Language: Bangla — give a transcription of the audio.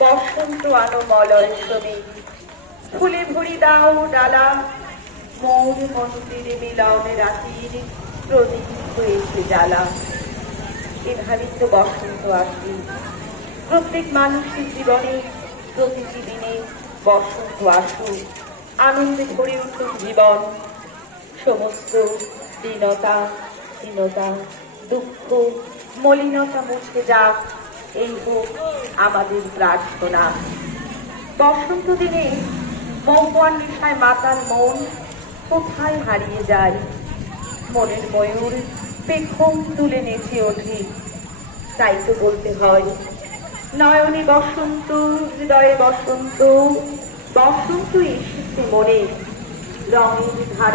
মলয় শ্রমিক ফুলে ভরি দাও ডালা মৌর মন্দিরে মিলন রাতির প্রদীপ হয়েছে জ্বালা। এভাবেই তো বসন্ত আসবে। প্রত্যেক মানুষের জীবনে প্রতিটি দিনে বসন্ত আসুক। আনন্দে ভরে উঠুক জীবন। সমস্ত দীনতা, হীনতা, দুঃখ, মলিনতা মুছে যাক। এই আমাদের প্রার্থনা। বসন্ত দিনে মৌবন নেশায় মাতাল মন কোথায় হারিয়ে যায়? মনের ময়ূর পেখম তুলে নেচে ওঠে। তাই তো বলতে হয়, নয়নে বসন্ত, হৃদয়ে বসন্ত বসন্ত এসেছে মনে। রঙের ধারা